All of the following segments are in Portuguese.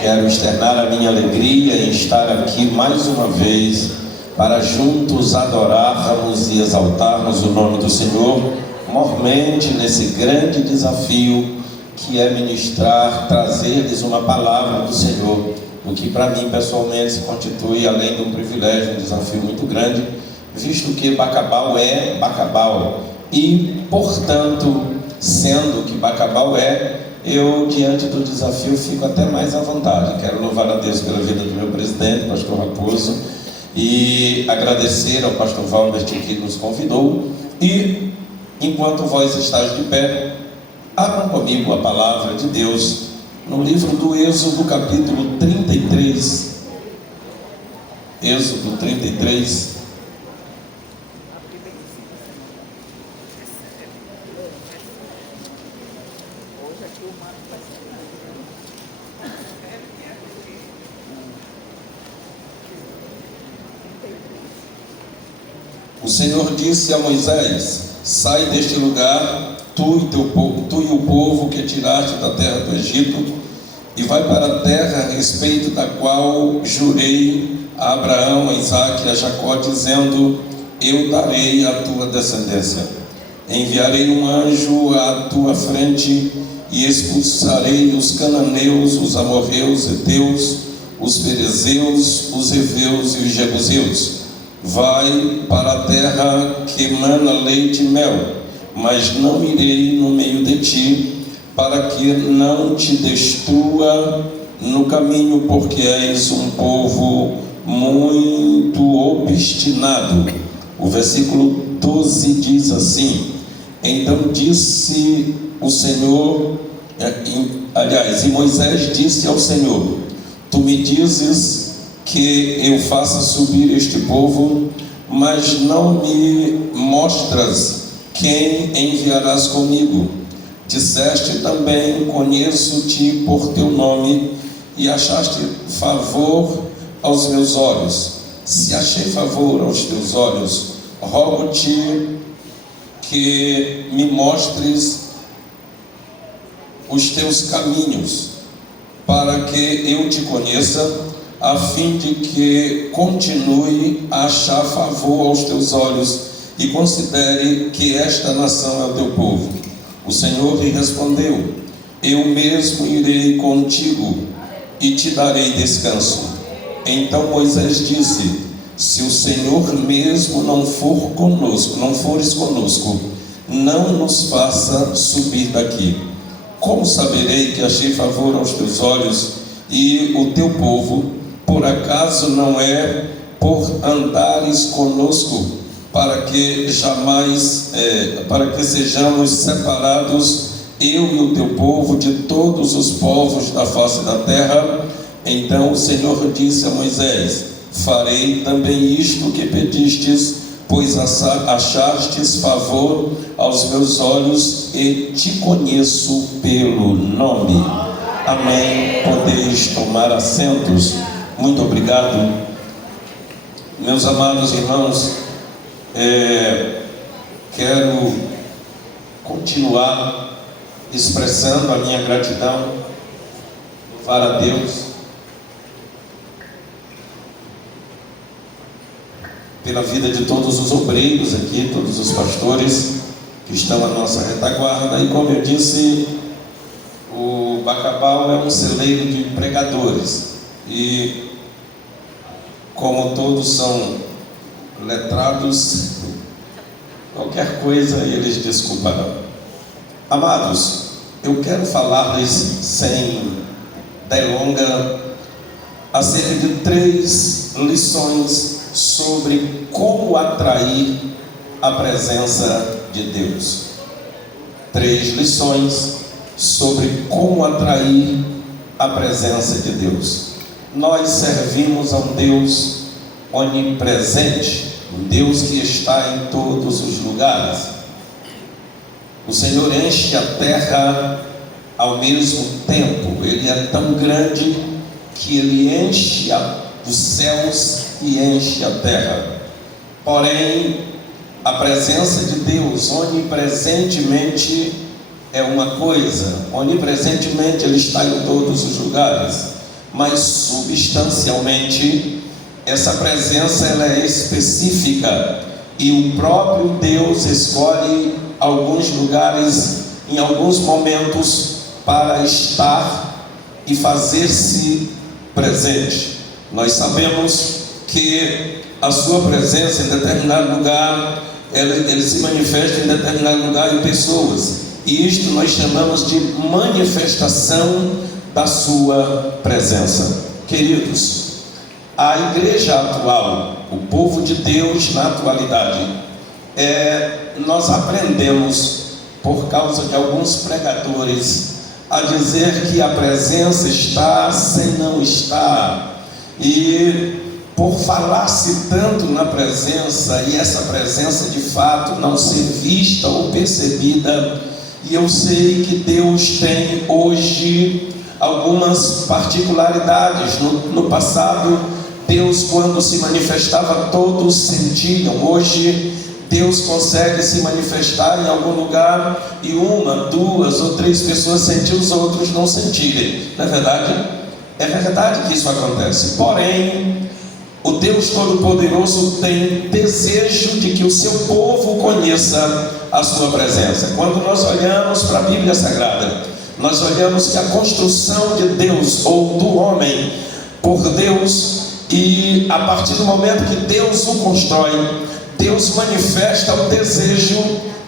Quero externar a minha alegria em estar aqui mais uma vez para juntos adorarmos e exaltarmos o nome do Senhor, mormente nesse grande desafio que é ministrar, trazer-lhes uma palavra do Senhor, o que para mim pessoalmente se constitui, além de um privilégio, um desafio muito grande, visto que Bacabal é Bacabal e, portanto, sendo que Bacabal eu, diante do desafio, fico até mais à vontade. Quero louvar a Deus pela vida do meu presidente, pastor Raposo, e agradecer ao pastor Valbert que nos convidou. E, enquanto vós estáis de pé, abram comigo a palavra de Deus no livro do Êxodo, capítulo 33. Êxodo 33. O Senhor disse a Moisés: sai deste lugar, tu e o povo que tiraste da terra do Egito, e vai para a terra a respeito da qual jurei a Abraão, a Isaque e a Jacó, dizendo: eu darei à tua descendência. Enviarei um anjo à tua frente e expulsarei os cananeus, os amorreus, os heteus, os perezeus, os heveus e os jebuseus. Vai para a terra que mana leite e mel, mas não irei no meio de ti, para que não te destrua no caminho, porque és um povo muito obstinado. O versículo 12 diz assim: então disse o Senhor, e Moisés disse ao Senhor: tu me dizes que eu faça subir este povo, mas não me mostras quem enviarás comigo. Disseste também: conheço-te por teu nome, e achaste favor aos meus olhos. Se achei favor aos teus olhos, rogo-te que me mostres os teus caminhos, para que eu te conheça, a fim de que continue a achar favor aos teus olhos e considere que esta nação é o teu povo. O Senhor lhe respondeu: eu mesmo irei contigo e te darei descanso. Então Moisés disse: se o Senhor mesmo não fores conosco, não nos faça subir daqui. Como saberei que achei favor aos teus olhos e o teu povo? Por acaso não é por andares conosco, para que sejamos separados, eu e o teu povo, de todos os povos da face da terra? Então o Senhor disse a Moisés: farei também isto que pedistes, pois achastes favor aos meus olhos e te conheço pelo nome. Amém. Podeis tomar assentos. Muito obrigado, meus amados irmãos. Quero continuar expressando a minha gratidão, louvar a Deus pela vida de todos os obreiros aqui, todos os pastores que estão à nossa retaguarda. E como eu disse, o Bacabal é um celeiro de pregadores, e como todos são letrados, qualquer coisa eles desculparão. Amados, eu quero falar-lhes sem delonga acerca de 3 lições sobre como atrair a presença de Deus. 3 lições sobre como atrair a presença de Deus. Nós servimos a um Deus onipresente, um Deus que está em todos os lugares. O Senhor enche a terra ao mesmo tempo. Ele é tão grande que Ele enche os céus e enche a terra. Porém, a presença de Deus onipresentemente é uma coisa. Onipresentemente Ele está em todos os lugares. mas substancialmente essa presença ela é específica, e o próprio Deus escolhe alguns lugares, em alguns momentos, para estar e fazer-se presente. Nós sabemos que a sua presença em determinado lugar, ele se manifesta em determinado lugar em pessoas, e isto nós chamamos de manifestação da sua presença. Queridos, a igreja atual, o povo de Deus na atualidade, nós aprendemos, por causa de alguns pregadores, a dizer que a presença está sem não estar, e por falar-se tanto na presença, e essa presença de fato não ser vista ou percebida, e eu sei que Deus tem hoje algumas particularidades. No passado, Deus, quando se manifestava, todos sentiam. Hoje Deus consegue se manifestar em algum lugar e uma, duas ou três pessoas sentir, os outros não sentirem. Não é verdade? É verdade que isso acontece. Porém, o Deus Todo-Poderoso tem desejo de que o seu povo conheça a sua presença. Quando nós olhamos para a Bíblia Sagrada, nós olhamos que a construção de Deus, ou do homem por Deus, e a partir do momento que Deus o constrói, Deus manifesta o desejo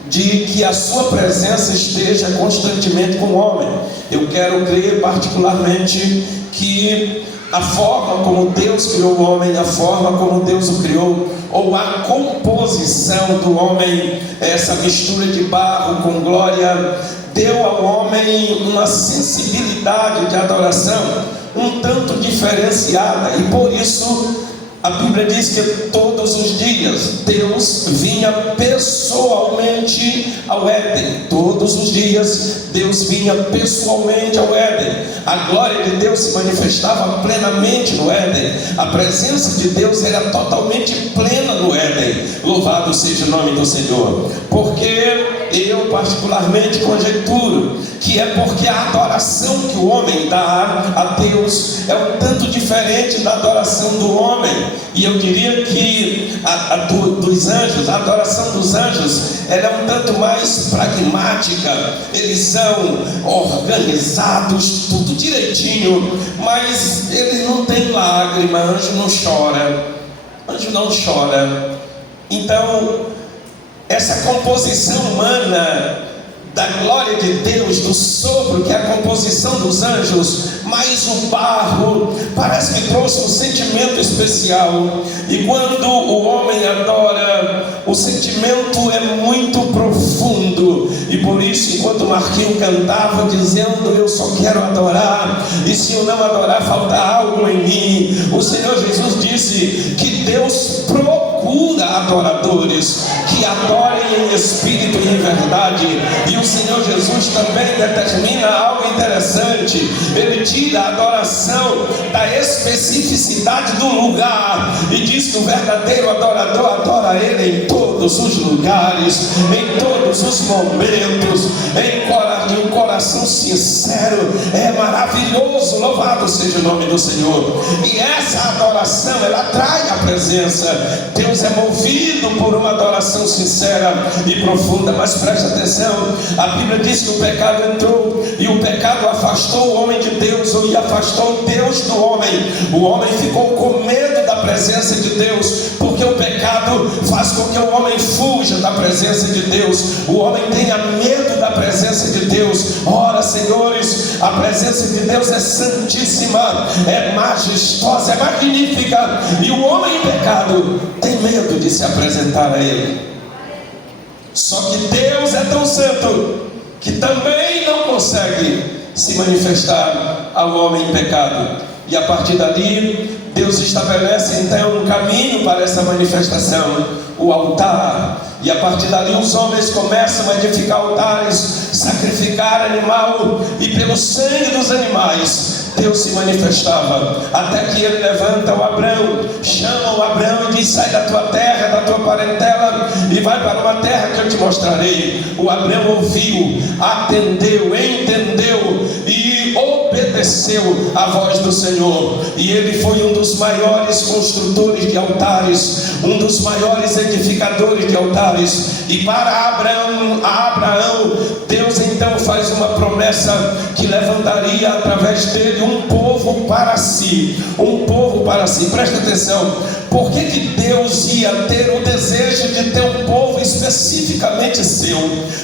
de que a sua presença esteja constantemente com o homem. Eu quero crer particularmente que a forma como Deus criou o homem, a forma como Deus o criou, ou a composição do homem, essa mistura de barro com glória, deu ao homem uma sensibilidade de adoração um tanto diferenciada, e por isso a Bíblia diz que todos os dias Deus vinha pessoalmente ao Éden. Todos os dias Deus vinha pessoalmente ao Éden. A glória de Deus se manifestava plenamente no Éden. A presença de Deus era totalmente plena no Éden. Louvado seja o nome do Senhor. Porque eu particularmente conjecturo que é porque a adoração que o homem dá a Deus é um tanto diferente da adoração do homem. E eu diria que dos anjos, a adoração dos anjos, ela é um tanto mais pragmática. Eles são organizados, tudo direitinho, mas eles não têm lágrima. Anjo não chora. Anjo não chora. Então, essa composição humana da glória de Deus, do sopro, que é a composição dos anjos, mas o barro parece que trouxe um sentimento especial. E quando o homem adora, o sentimento é muito profundo. E por isso, enquanto Marquinhos cantava dizendo: eu só quero adorar, e se eu não adorar, falta algo em mim, o Senhor Jesus disse que Deus procura adoradores que adorem em espírito e em verdade. E o Senhor Jesus também determina algo interessante. Ele tira a adoração da especificidade do lugar e diz que o verdadeiro adorador adora Ele em todos os lugares, em todos os momentos, em um coração sincero. É maravilhoso, louvado seja o nome do Senhor. E essa adoração, ela atrai a presença. Deus é movido por uma adoração sincera e profunda. Mas preste atenção, a Bíblia diz que o pecado entrou e o pecado afastou o homem de Deus, e afastou Deus do homem. O homem ficou com medo da presença de Deus, porque o pecado faz com que o homem fuja da presença de Deus, o homem tenha medo da presença de Deus. Ora, senhores, a presença de Deus é santíssima, é majestosa, é magnífica, e o homem em pecado tem medo de se apresentar a Ele. Só que Deus é tão santo que também não consegue se manifestar ao homem em pecado. E a partir dali, Deus estabelece então um caminho para essa manifestação, o altar. E a partir dali os homens começam a edificar altares, sacrificar animal, e pelo sangue dos animais Deus se manifestava, até que Ele levanta o Abrão, chama o Abrão e diz: sai da tua terra, da tua parentela, e vai para uma terra que eu te mostrarei. O Abrão ouviu, atendeu, entendeu e obedeceu obedeceu à voz do Senhor, e ele foi um dos maiores construtores de altares, um dos maiores edificadores de altares. E para Abraão, Deus então faz uma promessa que levantaria através dele um povo para si, um povo para si. Presta atenção, por que Deus ia ter o desejo de ter um povo especificamente seu?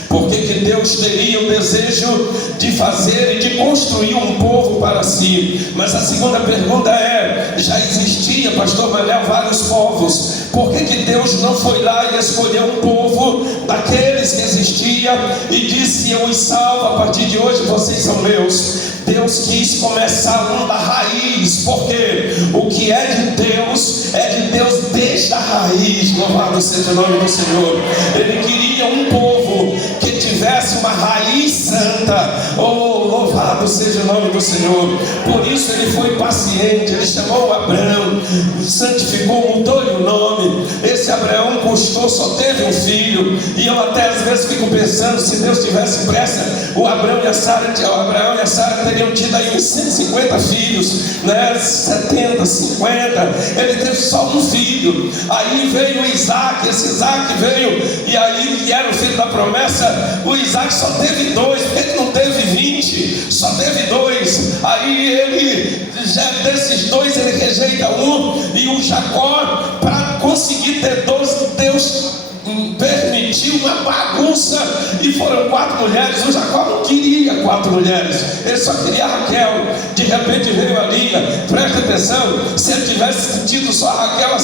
Por que Deus teria o desejo de fazer e de construir um povo para si? Mas a segunda pergunta é: já existia, pastor Manel, vários povos. Por que Deus não foi lá e escolheu um povo daqueles que existia e disse: eu os salvo, a partir de hoje vocês são meus? Deus quis começar da raiz, porque o que é de Deus desde a raiz. Louvado seja o nome do Senhor. Ele queria um povo que tivesse uma raiz santa. Oh, louvado seja o nome do Senhor. Por isso ele foi paciente. Ele chamou Abraão, santificou, mudou-lhe o nome. Esse Abraão custou, só teve um filho. E eu até às vezes fico pensando, se Deus tivesse pressa, o Abraão e a Sara teriam tido aí uns 150 filhos, né? 70, 50. Ele teve só um filho. Aí veio Isaac. Esse Isaac veio, e aí que era o filho da promessa, o Isaac só teve 2. Por que ele não teve 20? Só teve 2. Aí ele, já desses 2, ele rejeita um. E o Jacó, para conseguir ter 12, Deus permitiu uma bagunça, e foram 4 mulheres. O Jacó não queria 4 mulheres, ele só queria Raquel. De repente veio a Lia. Presta atenção, se ele tivesse tido só a Raquel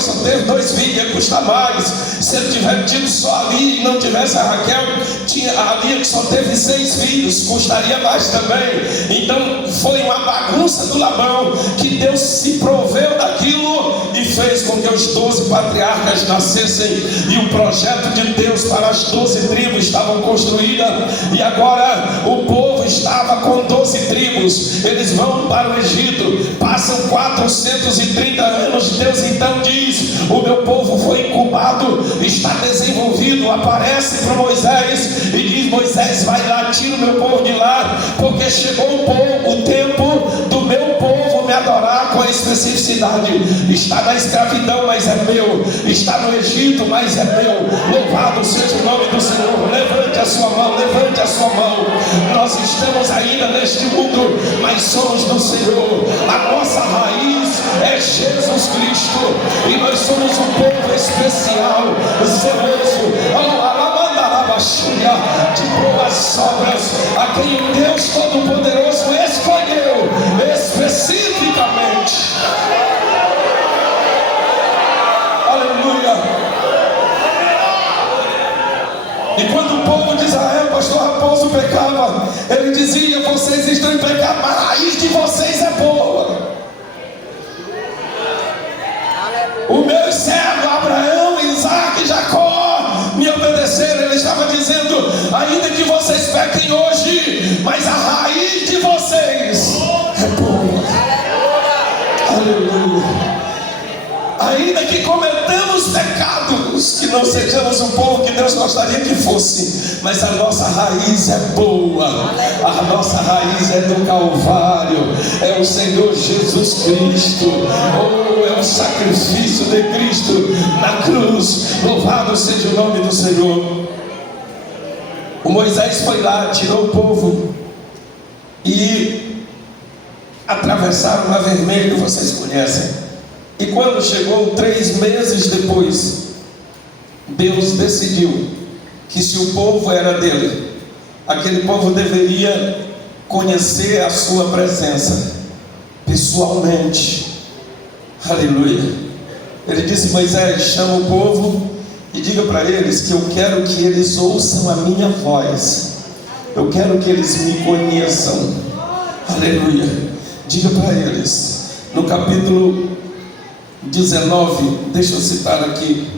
só teve 2 filhos, ia custar mais. Se ele tivesse tido só a Lia e não tivesse a Raquel, tinha a Lia que só teve 6 filhos, custaria mais também. Então foi uma bagunça do Labão, que Deus se proveu daquilo e fez com que os 12 patriarcas nascessem. E o projeto de Deus para as 12 tribos estava construída, e agora o povo estava com 12 tribos. Eles vão para o Egito, passam 430 anos. Deus então diz: o meu povo foi incubado, está desenvolvido. Aparece para Moisés e diz: Moisés, vai lá, tira o meu povo de lá, porque chegou o tempo do meu povo me adorar com a especificidade. Está na escravidão, mas é meu. Está no Egito, mas é meu. Louvado seja o nome do Senhor. Levante a sua mão, levante a sua mão. Nós estamos ainda neste mundo, mas somos do Senhor. A nossa raiz é Jesus Cristo, e nós somos um povo especial, zeloso, de boas obras, a quem Deus Todo-Poderoso escolheu especificamente. Aleluia. E quando o povo de Israel, pastor Raposo, pecava, ele dizia: vocês estão em pecado, mas a raiz de vocês é boa. O meu servo Abraão, Isaac e Jacó me obedeceram. Ele estava dizendo: ainda que vocês pequem hoje, mas a raiz de vocês é boa. Aleluia. Ainda que cometamos pecados, que não sejamos o povo que Deus gostaria que fosse, mas a nossa raiz é boa. A nossa raiz é do Calvário, é o Senhor Jesus Cristo. Oh, é o sacrifício de Cristo na cruz. Louvado seja o nome do Senhor. O Moisés foi lá, tirou o povo e atravessaram o Mar Vermelho, vocês conhecem. E quando chegou 3 meses depois, Deus decidiu que se o povo era dele, aquele povo deveria conhecer a sua presença pessoalmente. Aleluia. Ele disse: Moisés, chama o povo e diga para eles que eu quero que eles ouçam a minha voz. Eu quero que eles me conheçam. Aleluia. Diga para eles, no capítulo 19, deixa eu citar aqui.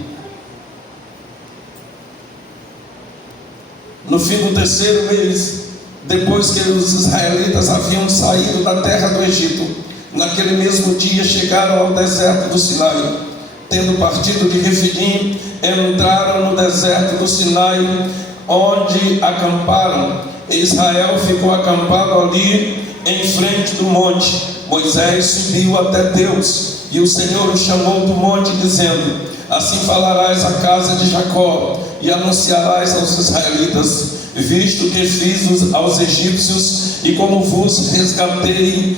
No fim do 3º mês, depois que os israelitas haviam saído da terra do Egito, naquele mesmo dia chegaram ao deserto do Sinai. Tendo partido de Refidim, entraram no deserto do Sinai, onde acamparam. Israel ficou acampado ali em frente do monte. Moisés subiu até Deus, e o Senhor o chamou do monte, dizendo: assim falarás à casa de Jacó, e anunciarás aos israelitas: visto que fiz aos egípcios, e como vos resgatei,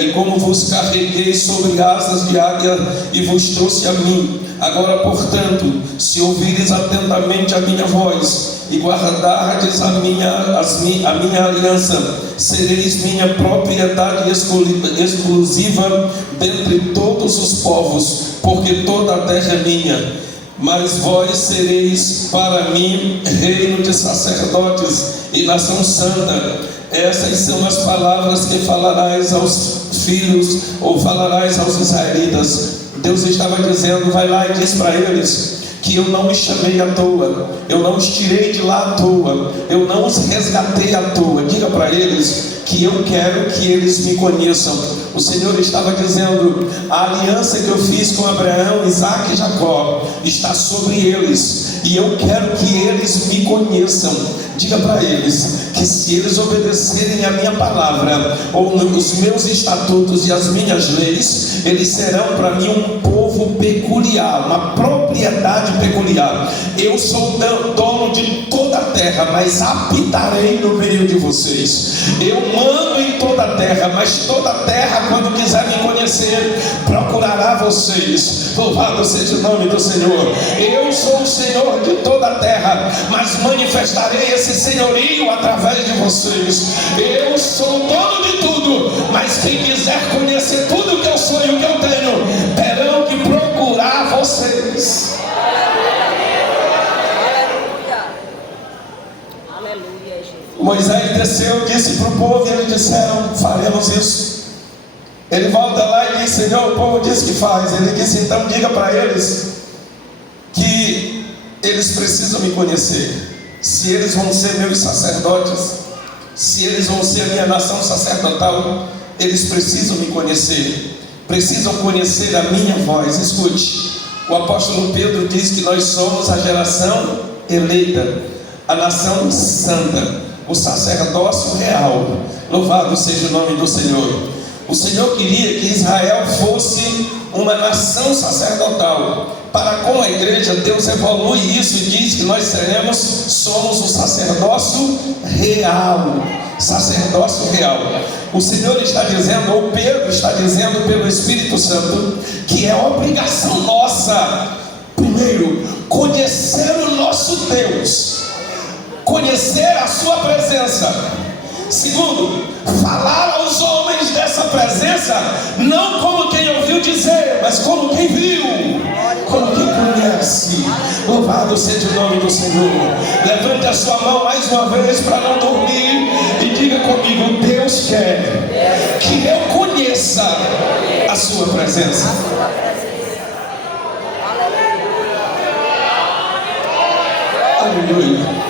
e como vos carreguei sobre asas de águia, e vos trouxe a mim. Agora, portanto, se ouvires atentamente a minha voz, e guardardes a minha aliança, sereis minha propriedade exclusiva dentre todos os povos, porque toda a terra é minha. Mas vós sereis para mim reino de sacerdotes e nação santa. Essas são as palavras que falarás aos filhos, ou falarás aos israelitas. Deus estava dizendo: vai lá e diz para eles que eu não os chamei à toa, eu não os tirei de lá à toa, eu não os resgatei à toa. Diga para eles que eu quero que eles me conheçam. O Senhor estava dizendo: a aliança que eu fiz com Abraão, Isaque e Jacó está sobre eles, e eu quero que eles me conheçam. Diga para eles que se eles obedecerem a minha palavra, ou os meus estatutos e as minhas leis, eles serão para mim um povo peculiar, uma propriedade peculiar. Eu sou dono de toda a terra, mas habitarei no meio de vocês. Eu mando em toda a terra, mas toda a terra, quando quiser me conhecer, procurará vocês. Louvado seja o nome do Senhor. Eu sou o Senhor de toda a terra, mas manifestarei esse senhorio através de vocês. Eu sou dono de tudo, mas quem quiser conhecer tudo que eu sou e o que eu tenho, terão que procurar vocês. Moisés desceu, disse para o povo, e eles disseram: faremos isso. Ele volta lá e diz: Senhor, o povo disse que faz. Ele disse: então diga para eles que eles precisam me conhecer. Se eles vão ser meus sacerdotes, se eles vão ser a minha nação sacerdotal, eles precisam me conhecer, precisam conhecer a minha voz. Escute, o apóstolo Pedro diz que nós somos a geração eleita, a nação santa, o sacerdócio real. Louvado seja o nome do Senhor. O Senhor queria que Israel fosse uma nação sacerdotal. Para com a igreja, Deus evolui isso e diz que nós somos o sacerdócio real. Sacerdócio real. O Senhor está dizendo, ou Pedro está dizendo pelo Espírito Santo, que é obrigação nossa, primeiro, conhecer o nosso Deus, conhecer a sua presença. Segundo, falar aos homens dessa presença, não como quem ouviu dizer, mas como quem viu, como quem conhece. Louvado seja o nome do Senhor. Levante a sua mão mais uma vez para não dormir e diga comigo: Deus quer que eu conheça a sua presença. Aleluia.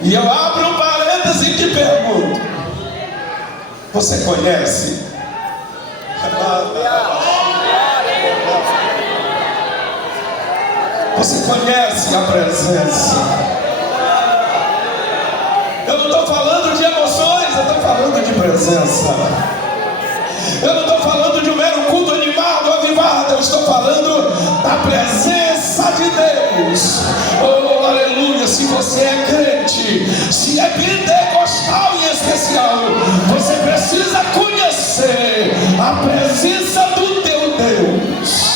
E eu abro um parêntese e te pergunto: você conhece? Você conhece a presença? Eu não estou falando de emoções, eu estou falando de presença. Eu não estou falando de um mero culto animado, avivado. Eu estou falando da presença de Deus. Oh, aleluia. Se você é crente, se é pentecostal em especial, você precisa conhecer a presença do teu Deus.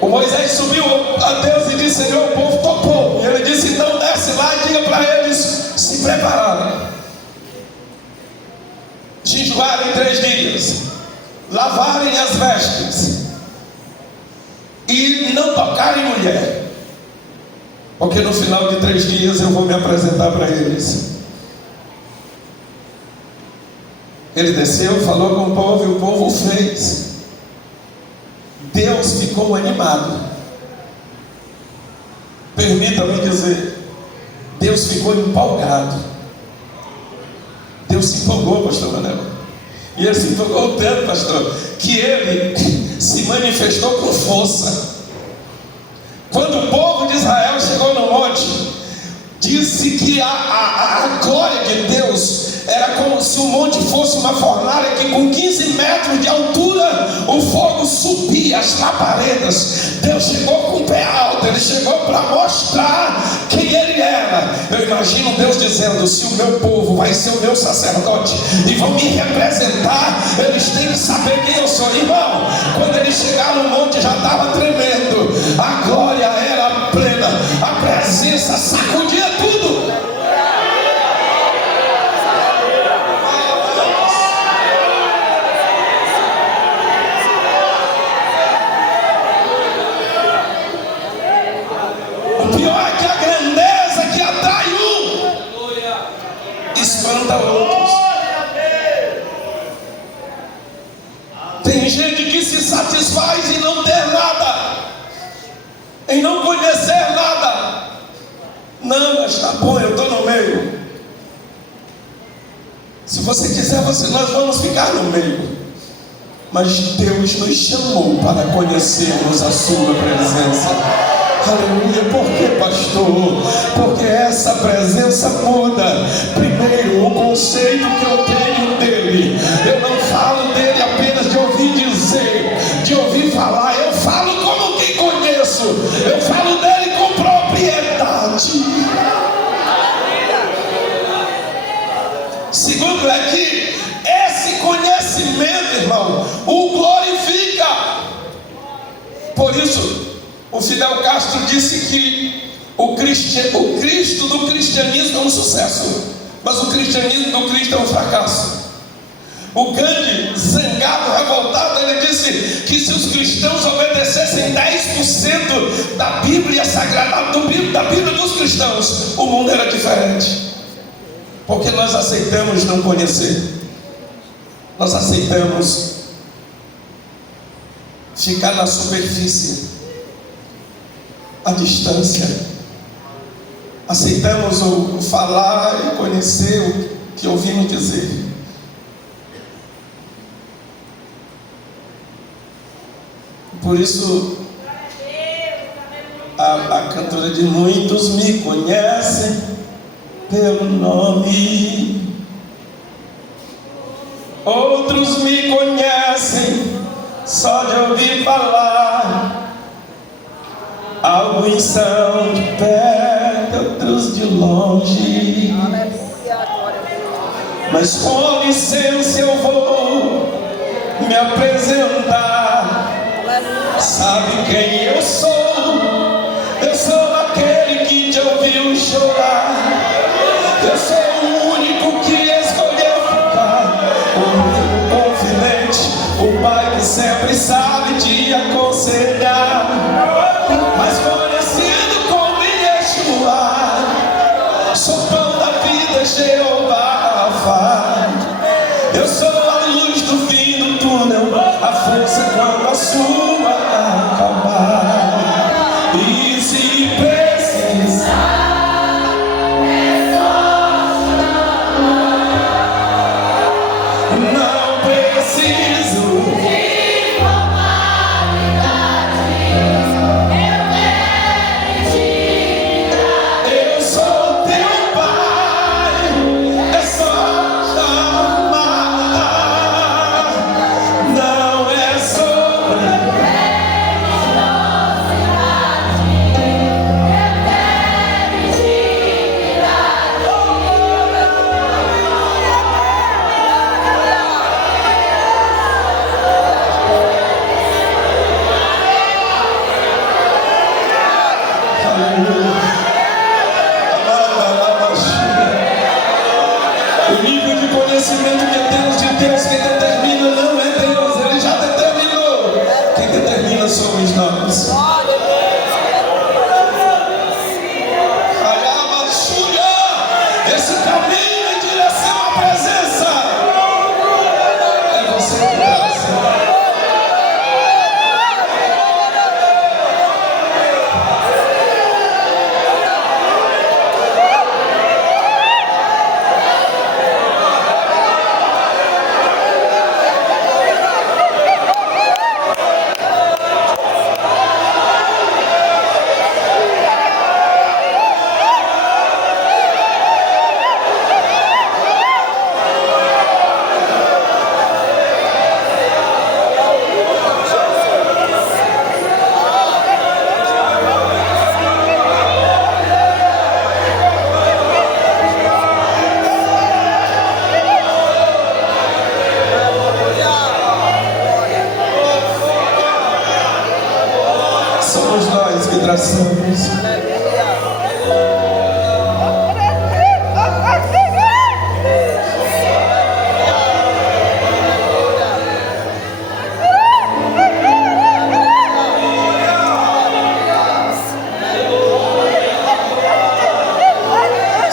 O Moisés subiu a Deus e disse: Senhor, o povo topou. E ele disse: então desce lá e diga para eles se prepararem, jejuarem 3 dias, lavarem as vestes e não tocarem mulher, porque no final de 3 dias eu vou me apresentar para eles. Ele desceu, falou com o povo e o povo fez. Deus ficou animado. Permita-me dizer, Deus ficou empolgado. Deus se empolgou, pastor Manela. E ele se empolgou tanto, pastor, que ele se manifestou com força. disse que a glória de Deus era como se o monte fosse uma fornalha que com 15 metros de altura o fogo subia as labaredas. Deus chegou com o pé alto, Ele chegou para mostrar quem Ele era. Eu imagino Deus dizendo: se o meu povo vai ser o meu sacerdote e vão me representar, eles têm que saber quem eu sou. Irmão, quando Ele chegar no monte já estava tremendo, a glória era plena, a presença sacudia tudo. Espanta outros. Tem gente que se satisfaz em não ter nada, em não conhecer nada. Não, mas tá bom, eu estou no meio. Se você quiser, nós vamos ficar no meio. Mas Deus nos chamou para conhecermos a sua presença. Aleluia. Por que, pastor? Porque essa presença muda primeiro o conceito que eu tenho dele. Eu não falo dele apenas de ouvir dizer, de ouvir falar. Eu falo como quem conheço. Eu falo dele com propriedade. Segundo é que esse conhecimento, irmão, o glorifica. Por isso o Fidel Castro disse que o Cristo do cristianismo é um sucesso, mas o cristianismo do Cristo é um fracasso. O Gandhi, zangado, revoltado, ele disse que se os cristãos obedecessem 10% da Bíblia Sagrada, da Bíblia dos cristãos, o mundo era diferente. Porque nós aceitamos não conhecer, nós aceitamos ficar na superfície, à distância. Aceitamos o falar e conhecer o que ouvimos dizer. Por isso a cantora diz: muitos me conhecem pelo nome, outros me conhecem só de ouvir falar. Alguns são de perto, outros de longe. Mas com licença eu vou me apresentar. Sabe quem eu sou? Eu sou aquele que te ouviu chorar. Eu sou o único que escolheu ficar. O único confidente, o pai que sempre sabe te aconselhar. Mas conhecido como Yeshua, sou pão da vida, Jeová Rafa. Eu sou a luz do fim do túnel, a força quando a sua acabar. E se precisar, é só chamar. Não preciso de formalidade. Eu sou teu pai, é só chamar. Não é sobre o nível de conhecimento que temos de Deus. Quem determina não é Deus, Ele já determinou. Quem determina somos nós. Esse caminho em direção à presença é você que traz.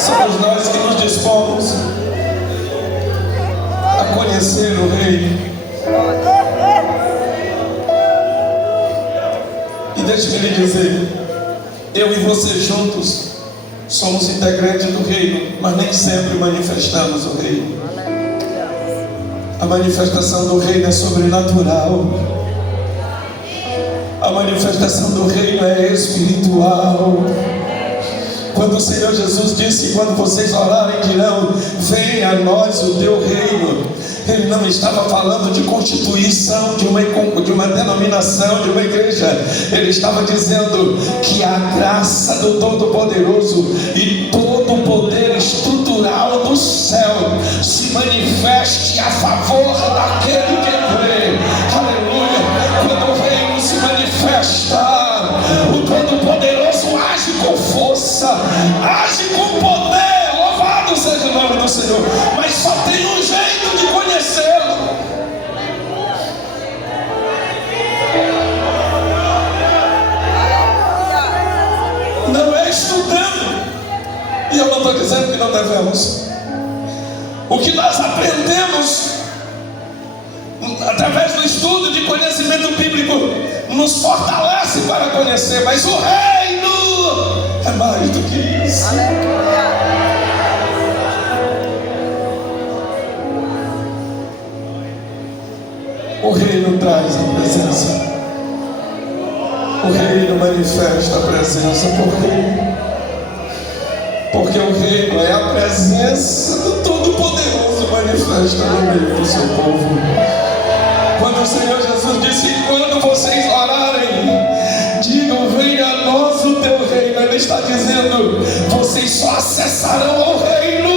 somos nós que nos dispomos a conhecer o Reino. E deixe-me lhe dizer, eu e você juntos somos integrantes do Reino, mas nem sempre manifestamos o Reino. A manifestação do Reino é sobrenatural. A manifestação do Reino é espiritual. Quando o Senhor Jesus disse, quando vocês orarem dirão, venha a nós o teu reino, Ele não estava falando de constituição de uma denominação, de uma igreja. Ele estava dizendo que a graça do Todo-Poderoso e todo o poder estrutural do céu se manifeste a favor daquele que crê. Aleluia! Quando o reino se manifesta, o Todo-Poderoso age com força, age com poder. Louvado seja o nome do Senhor. Mas só tem um jeito de conhecê-lo. Não é estudando. E eu não estou dizendo que não devemos. O que nós aprendemos através do estudo de conhecimento bíblico nos fortalece para conhecer, mas o reino é mais do que isso. O reino traz a presença. O reino manifesta a presença. Porque o reino é a presença do Todo-Poderoso manifesta no meio do seu povo. Quando o Senhor Jesus disse, quando vocês orarem, digam, venha a nós o teu reino, Ele está dizendo, vocês só acessarão ao reino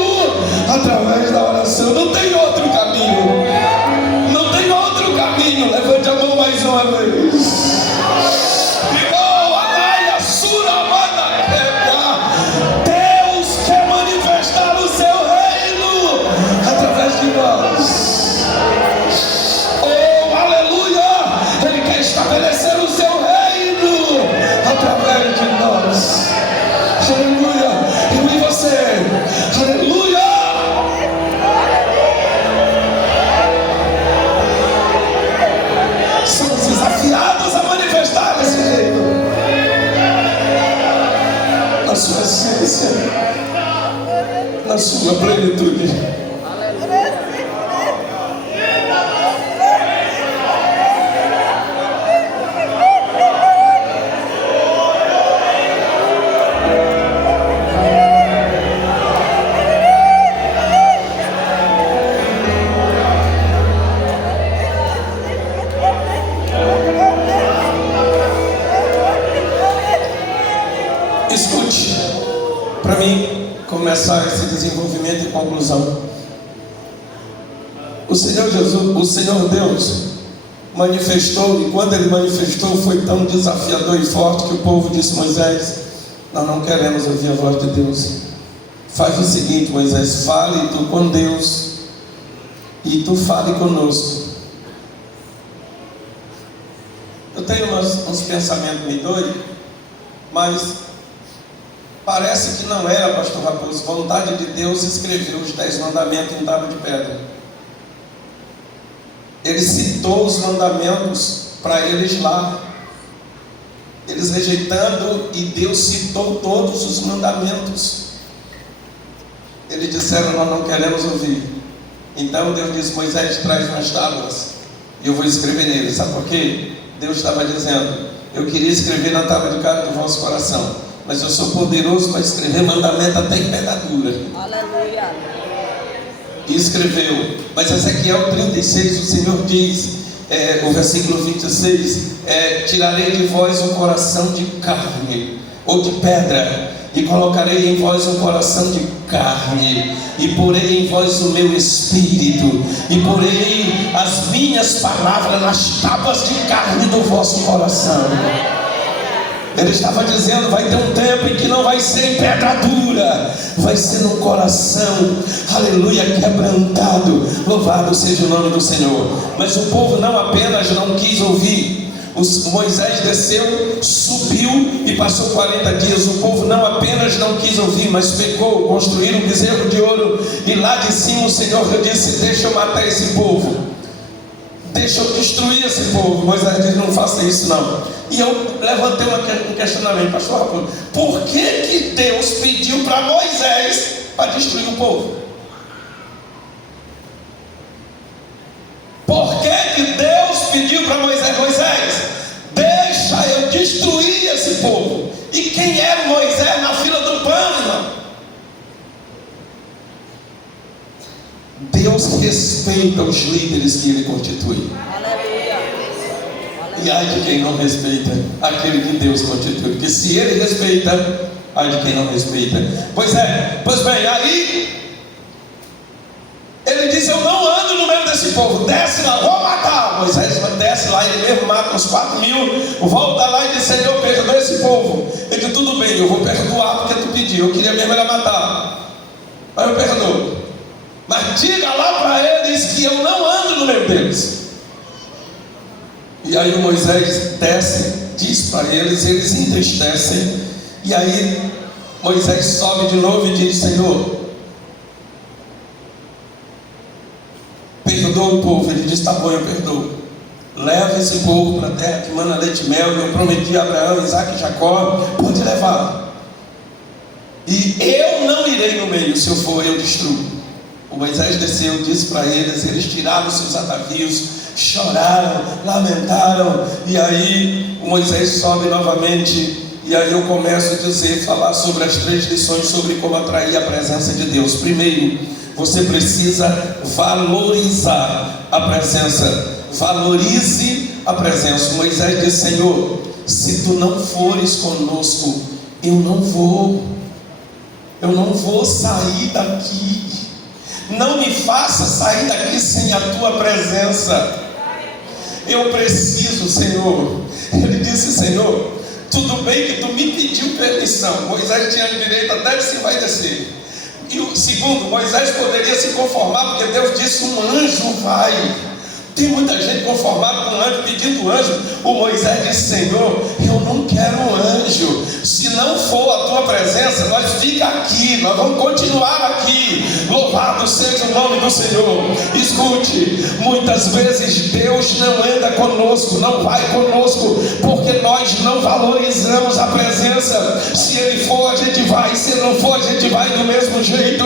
através da oração. Não tem outro caminho. Não tem outro caminho. Levante a mão mais uma vez. Deus quer manifestar o seu reino através de nós. Estabelecer o seu reino através de nós. Aleluia. Eu e você. Aleluia. Somos desafiados a manifestar esse reino na sua essência, na sua plenitude. Escute, para mim começar esse desenvolvimento e conclusão. O Senhor Jesus, o Senhor Deus manifestou, e quando Ele manifestou foi tão desafiador e forte que o povo disse, Moisés, nós não queremos ouvir a voz de Deus. Faz o seguinte, Moisés, fale tu com Deus e tu fale conosco. Eu tenho uns pensamentos meio doidos, mas parece que não era, pastor Raposo, vontade de Deus escrever os 10 mandamentos em tábua de pedra. Ele citou os mandamentos para eles lá, eles rejeitando, e Deus citou todos os mandamentos. Eles disseram, nós não queremos ouvir. Então Deus disse, Moisés, traz umas tábuas e eu vou escrever neles. Sabe por quê? Deus estava dizendo, eu queria escrever na tábua de cada do vosso coração, mas eu sou poderoso para escrever mandamento até em pedradura. Aleluia. E escreveu. Mas Ezequiel 36, o Senhor diz, o versículo 26, tirarei de vós um coração de carne, ou de pedra, e colocarei em vós um coração de carne, e porei em vós o meu espírito, e porei as minhas palavras nas tábuas de carne do vosso coração. Ele estava dizendo, vai ter um tempo em que não vai ser em pedra dura, vai ser num coração, aleluia, quebrantado. Louvado seja o nome do Senhor. Mas o povo não apenas não quis ouvir, Moisés desceu, subiu e passou 40 dias. O povo não apenas não quis ouvir, mas pecou, construíram um bezerro de ouro. E lá de cima o Senhor disse: deixa eu matar esse povo, deixa eu destruir esse povo. Moisés disse: não faça isso não. E eu levantei um questionamento, pastor Raposo: por que Deus pediu para Moisés para destruir o povo? Por que Deus pediu para Moisés: Moisés, deixa eu destruir esse povo? E quem era o Moisés na fila do pão, irmão? Deus respeita os líderes que Ele constitui. E ai de quem não respeita aquele que Deus constitui. Porque se Ele respeita, ai de quem não respeita. Pois bem, aí Ele diz: eu não ando no meio desse povo, desce lá, vou matar. Moisés desce lá, ele mesmo mata uns 4.000, volta lá e diz: Senhor, perdoa esse povo. Ele diz: tudo bem, eu vou perdoar porque tu pediu, eu queria mesmo era matar, mas eu perdoo. Mas diga lá para eles que eu não ando no meio deles. E aí o Moisés desce, diz para eles, eles entristecem. E aí Moisés sobe de novo e diz: Senhor, perdoa o povo. Ele diz: tá bom, eu perdoo. Leva esse povo para a terra que mana leite e mel, eu prometi a Abraão, Isaac e Jacó, pode levar. E eu não irei no meio, se eu for, eu destruo. O Moisés desceu, disse para eles, eles tiraram seus atavios, choraram, lamentaram. E aí o Moisés sobe novamente. E aí eu começo a falar sobre as 3 lições sobre como atrair a presença de Deus. Primeiro, você precisa valorizar a presença. Valorize a presença. Moisés disse: Senhor, se tu não fores conosco, eu não vou sair daqui. Não me faça sair daqui sem a tua presença. Eu preciso, Senhor. Ele disse: Senhor, tudo bem que tu me pediu permissão. Moisés tinha direito até de se vai descer. E o segundo, Moisés poderia se conformar, porque Deus disse: um anjo vai. Tem muita gente conformada com um anjo, pedindo anjo. O Moisés disse: Senhor, eu não quero um anjo. Se não for a tua presença, nós fica aqui, nós vamos continuar aqui. Louvado seja o nome do Senhor. Escute, muitas vezes Deus não anda conosco, não vai conosco, porque nós não valorizamos a presença. Se Ele for, a gente vai. Se não for, a gente vai do mesmo jeito.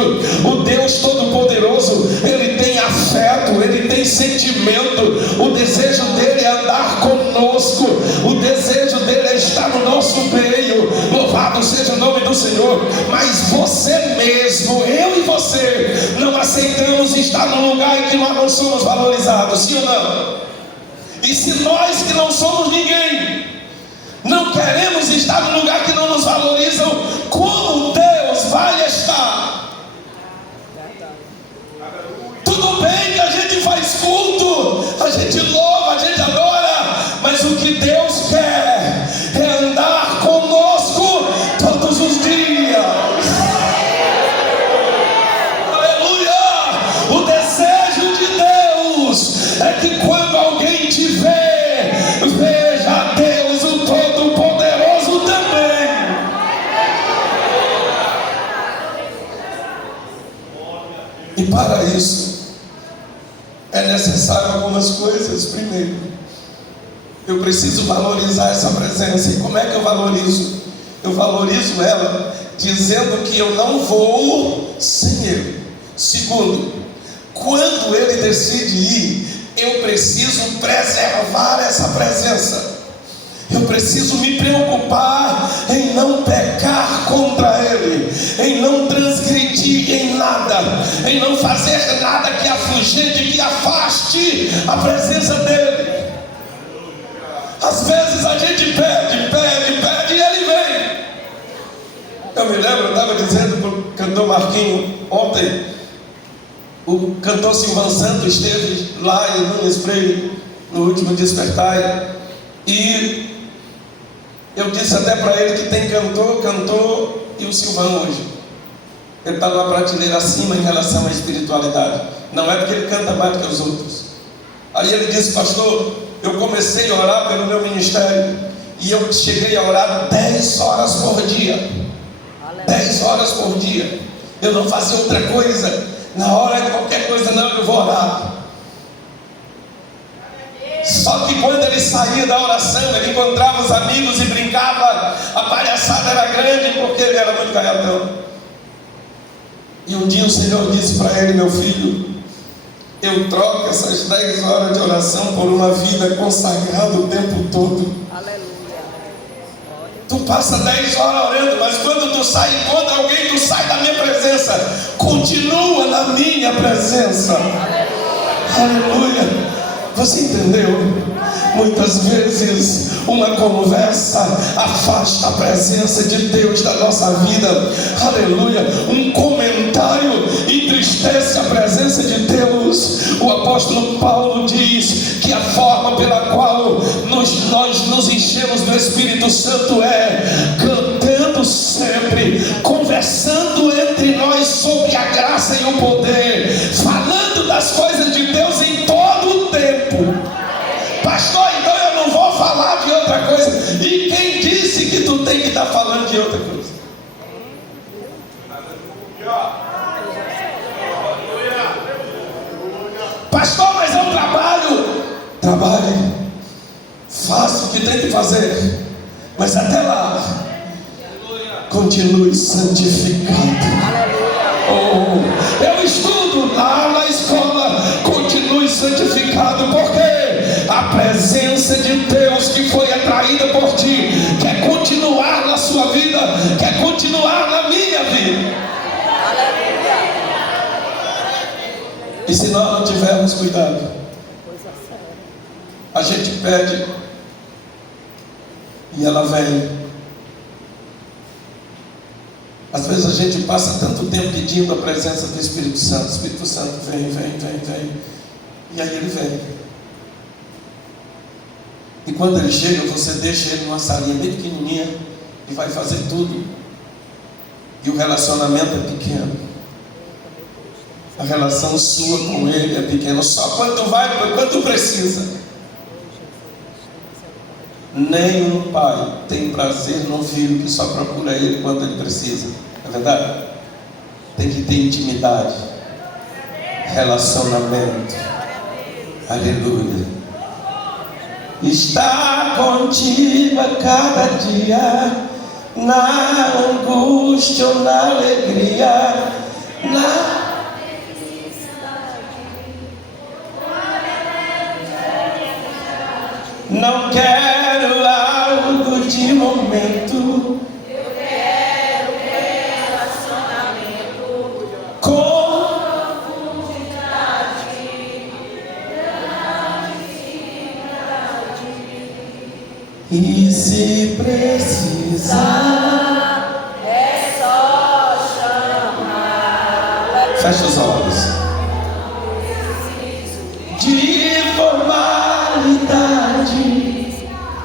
O Deus Todo-Poderoso, Ele tem afeto, Ele tem sentimento. O desejo dele é andar conosco. O desejo dele é estar no nosso meio. Louvado seja o nome do Senhor. Mas você mesmo, eu e você, não aceitamos estar num lugar em que nós não somos valorizados, sim ou não? E se nós que não somos ninguém não queremos estar num lugar que não nos valorizam, como Deus vai estar? Tudo bem que a gente faz culto, a gente louva, a gente adora, mas o que Deus quer é andar conosco todos os dias. Aleluia! O desejo de Deus é que quando alguém te vê, veja Deus, o Todo-Poderoso também. E para isso é necessário algumas coisas. Primeiro, eu preciso valorizar essa presença. E como é que eu valorizo? Eu valorizo ela dizendo que eu não vou sem Ele. Segundo, quando Ele decide ir, eu preciso preservar essa presença. Eu preciso me preocupar em não pecar contra Ele, em não transgredir em nada, em não fazer nada que afugente, que afaste a presença dEle. Às vezes a gente pede e Ele vem. Eu me lembro, eu estava dizendo para o cantor Marquinho ontem, o cantor Silvan Santos esteve lá em Nunes Freire no último Despertar, e eu disse até para ele que tem cantor e o Silvan hoje. Ele está numa prateleira acima em relação à espiritualidade. Não é porque ele canta mais do que os outros. Aí ele disse: pastor, eu comecei a orar pelo meu ministério, e eu cheguei a orar 10 horas por dia. 10 horas por dia. Eu não fazia outra coisa. Na hora de qualquer coisa, não, eu vou orar. Só que quando ele saía da oração, ele encontrava os amigos e brincava. A palhaçada era grande porque ele era muito gaiatão. E um dia o Senhor disse para ele: meu filho, eu troco essas 10 horas de oração por uma vida consagrada o tempo todo. Aleluia. Tu passa 10 horas orando, mas quando tu sai e encontra alguém, tu sai da minha presença. Continua na minha presença. Aleluia. Você entendeu? Muitas vezes uma conversa afasta a presença de Deus da nossa vida. Aleluia. Um comentário entristece a presença de Deus. O apóstolo Paulo diz que a forma pela qual nós nos enchemos do Espírito Santo é cantando sempre, conversando entre nós sobre a graça e o poder, falando das coisas de Deus em todo o tempo. Pastor, então eu não vou falar de outra coisa. E quem disse que tu tem que estar falando de outra coisa? Pastor, mas eu trabalho. Trabalhe, faça o que tem que fazer, mas até lá continue santificado. Oh, eu estudo lá na escola, continue santificado, porque a presença de Deus que foi atraída por ti quer continuar na sua vida, quer continuar na minha vida. E se nós não tivermos cuidado, a gente pede e ela vem. Às vezes a gente passa tanto tempo pedindo a presença do Espírito Santo. O Espírito Santo vem. E aí ele vem. E quando ele chega, você deixa ele numa salinha bem pequenininha e vai fazer tudo. E o relacionamento é pequeno. A relação sua com ele é pequena. Só quando vai, quando precisa. Nenhum pai tem prazer no filho que só procura ele quando ele precisa. É verdade? Tem que ter intimidade, relacionamento. Aleluia. Está contigo a cada dia, na angústia ou na alegria, não quero algo de momento. Eu quero relacionamento com profundidade. E se precisar, é só chamar. Fecha os olhos. De formalidade,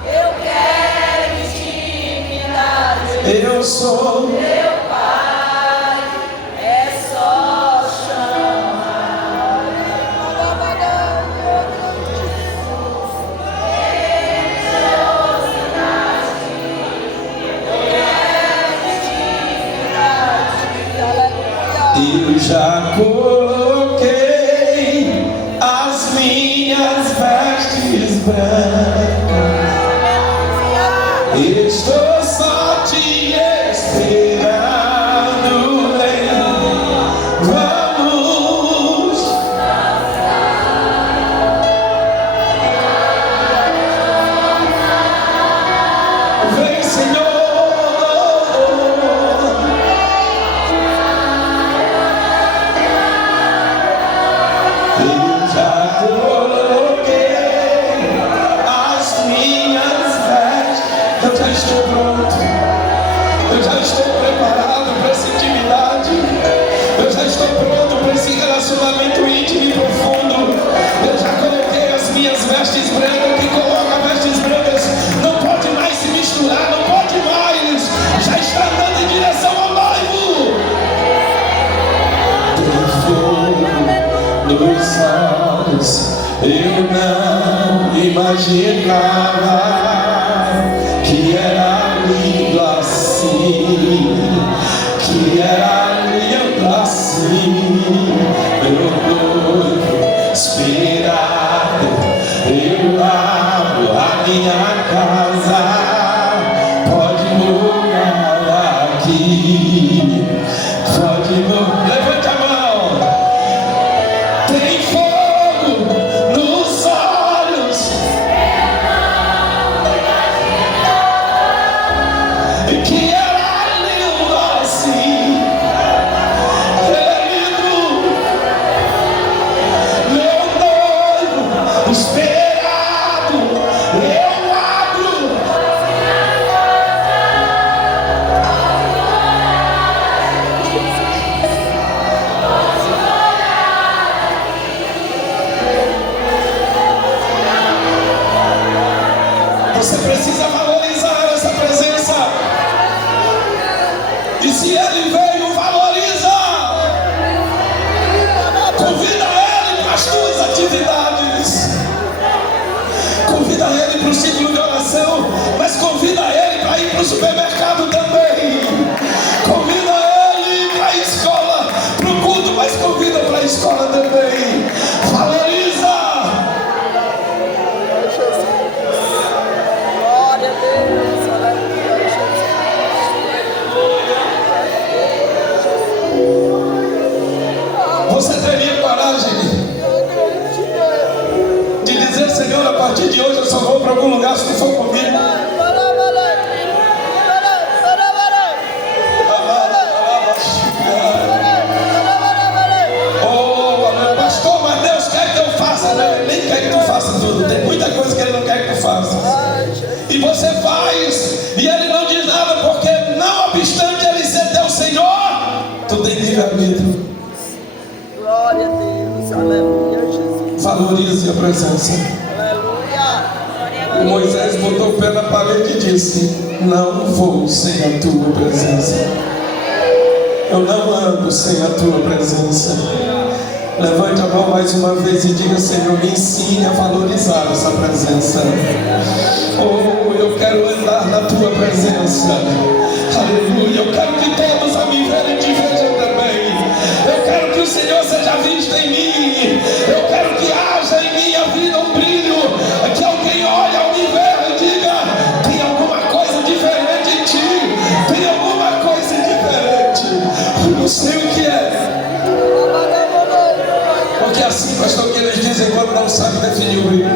eu quero intimidade. Eu sou meu pai, é só chamar. Eu já coloquei as minhas vestes brancas, estou só te esperando. Vamos, vem, Senhor. Estou pronto, eu já estou preparado para essa intimidade, eu já estou pronto para esse relacionamento íntimo e profundo. Eu já coloquei as minhas vestes brancas. Quem coloca vestes brancas não pode mais se misturar, não pode mais, já está andando em direção ao noivo. Tem fogo nos olhos, eu não imagino Pode não. Levante a mão. Tem fogo nos olhos. Que era lindo assim. É lindo. Meu noivo esperado. Eu abro. Você precisa valorizar essa presença. E se ele veio, valoriza. Convida ele para as tuas atividades. Convida ele para o ciclo de oração. Mas convida ele para ir para o supermercado também. Convida ele para a escola, para o culto, mas convida para a escola também. Valoriza. Glória a Deus, aleluia, Jesus. Você teria coragem de dizer, Senhor, a partir de hoje eu só vou para algum lugar se tu for comigo? Oh, pastor, mas Deus quer que eu faça, né? Ele nem quer que tu faça tudo. Tem muita coisa que ele não quer que tu faça. E você faz, e ele não diz nada, porque não obstante ele ser teu Senhor, tu tem livre-arbítrio. Glória a Deus, aleluia, Jesus. Valorize a presença. Aleluia. Moisés botou o pé na parede e disse: não vou sem a tua presença. Eu não ando sem a tua presença. Levante a mão mais uma vez e diga: Senhor, me ensine a valorizar essa presença. Oh, eu quero andar na tua presença. Aleluia. Eu quero que todos a me verem te vejam também. Eu quero que o Senhor seja visto em mim. Eu quero que haja em minha vida um brilho. Que alguém olhe ao me ver e diga: tem alguma coisa diferente em ti. Tem alguma coisa diferente. Eu não sei o que é. Porque assim, pastor, que eles dizem quando não sabem definir o brilho.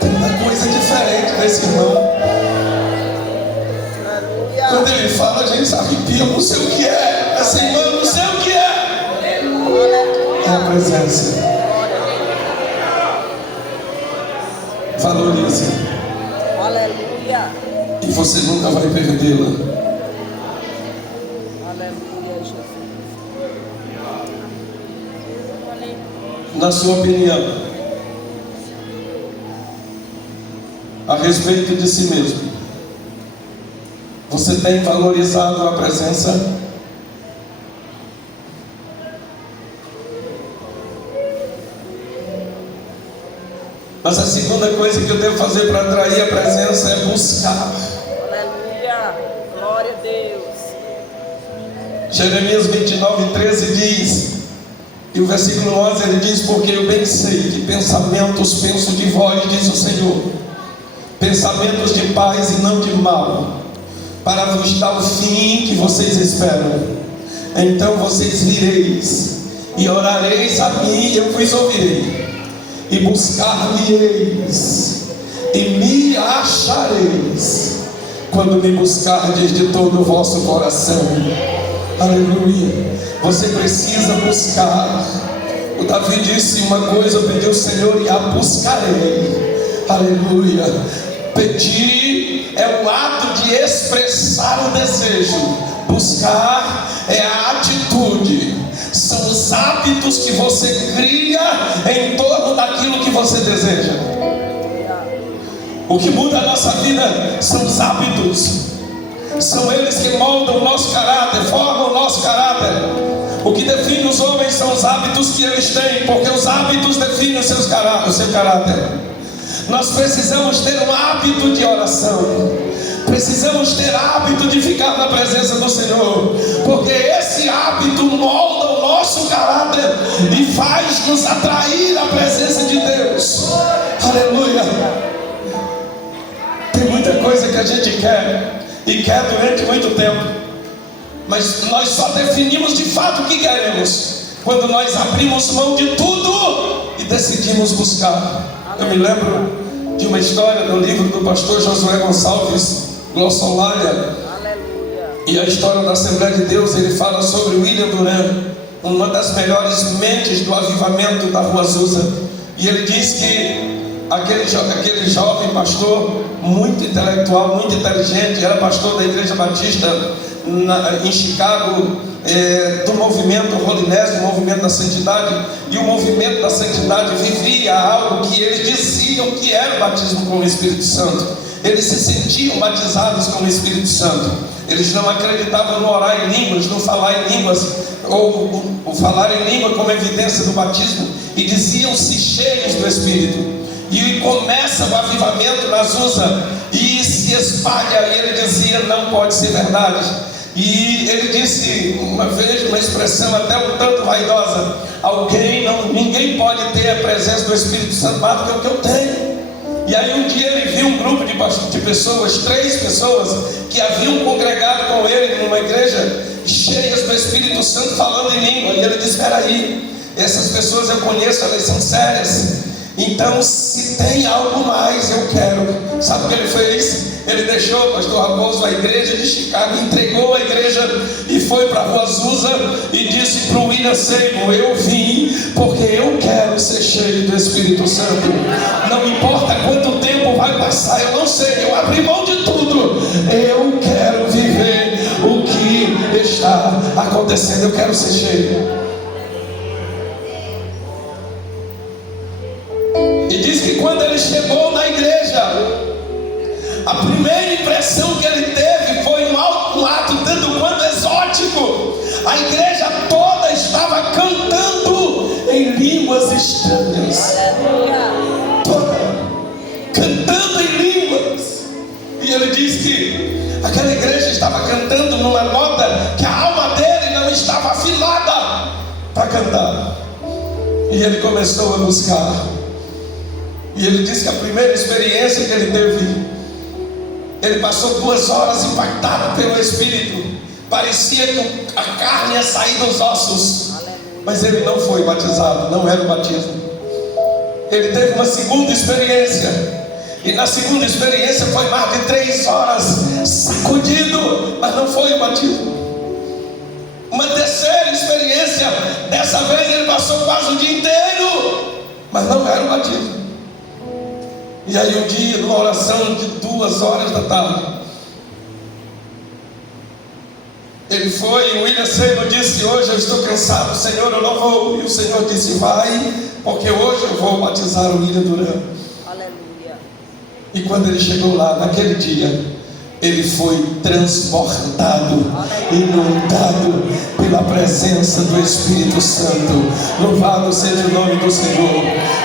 Tem uma coisa diferente nesse irmão. Quando ele fala, a gente se arrepia, não sei o que é. Essa irmã, não sei o que é. É a presença. Valorize. Aleluia. E você nunca vai perdê-la. Aleluia, Jesus. Na sua opinião, a respeito de si mesmo, você tem valorizado a presença? Mas a segunda coisa que eu devo fazer para atrair a presença é buscar. Aleluia. Glória a Deus. Jeremias 29:13 diz, e o versículo 11 ele diz: porque eu bem sei que pensamentos penso de vós, diz o Senhor, pensamentos de paz e não de mal, para vos dar o fim que vocês esperam. Então vocês vireis e orareis a mim, e eu vos ouvirei, e buscar-me-eis e me achareis, quando me buscardes de todo o vosso coração. Aleluia. Você precisa buscar. O Davi disse uma coisa: eu pedi ao Senhor e a buscarei. Aleluia. Pedir é o ato de expressar o desejo. Buscar é a atitude. São os hábitos que você cria em torno daquilo que você deseja. O que muda a nossa vida são os hábitos. São eles que moldam o nosso caráter, formam o nosso caráter. O que define os homens são os hábitos que eles têm, porque os hábitos definem o seu caráter. Nós precisamos ter um hábito de oração. Precisamos ter hábito de ficar na presença do Senhor, porque esse hábito molda o nosso caráter e faz nos atrair à presença de Deus. Aleluia. Tem muita coisa que a gente quer, e quer durante muito tempo, Mas nós só definimos de fato o que queremos quando nós abrimos mão de tudo e decidimos buscar. Eu me lembro de uma história no livro do pastor Josué Gonçalves Glossolária, e a história da Assembleia de Deus. Ele fala sobre William Duran, uma das melhores mentes do avivamento da Rua Azusa. E ele diz que aquele jovem pastor, muito intelectual, muito inteligente, era pastor da Igreja Batista em Chicago, do movimento Holiness, do movimento da santidade. E o movimento da santidade vivia algo que eles diziam que era o batismo com o Espírito Santo. Eles se sentiam batizados com o Espírito Santo. Eles não acreditavam no orar em línguas, no falar em línguas, ou falar em língua como evidência do batismo, e diziam-se cheios do Espírito. E começa o avivamento na Azusa e se espalha. E ele dizia: não pode ser verdade. E ele disse uma vez uma expressão até um tanto vaidosa: ninguém pode ter a presença do Espírito Santo mais do que o que eu tenho. E aí um dia ele viu um grupo de pessoas, 3 pessoas, que haviam congregado com ele numa igreja, cheias do Espírito Santo, falando em língua. E ele disse: espera aí, essas pessoas eu conheço, elas são sérias. Então, se tem algo mais, eu quero. Sabe o que ele fez? Ele deixou o pastor Raposo a igreja de Chicago, entregou a igreja e foi para a Rua Azusa e disse para o William Seymour: eu vim porque eu quero ser cheio do Espírito Santo. Não importa quanto tempo vai passar, eu não sei, eu abri mão de tudo. Eu quero viver o que está acontecendo, eu quero ser cheio. E diz que quando ele chegou na igreja, a primeira impressão que ele teve foi um ato tanto quanto exótico. A igreja toda estava cantando em línguas estranhas. Toda cantando em línguas. E ele diz que aquela igreja estava cantando numa nota que a alma dele não estava afilada para cantar. E ele começou a buscar. E ele disse que a primeira experiência que ele teve, ele passou 2 horas impactado pelo Espírito. Parecia que a carne ia sair dos ossos. Mas ele não foi batizado, não era o batismo. Ele teve uma segunda experiência. E na segunda experiência foi mais de 3 horas sacudido, mas não foi o batismo. Uma terceira experiência, dessa vez ele passou quase o dia inteiro, mas não era o batismo. E aí um dia, numa oração de 2 horas da tarde, ele foi, e o William Seymour disse: hoje eu estou cansado, Senhor, eu não vou. E o Senhor disse: vai, porque hoje eu vou batizar o William Duran. Aleluia. E quando ele chegou lá, naquele dia, ele foi transportado, inundado pela presença do Espírito Santo. Louvado seja o nome do Senhor.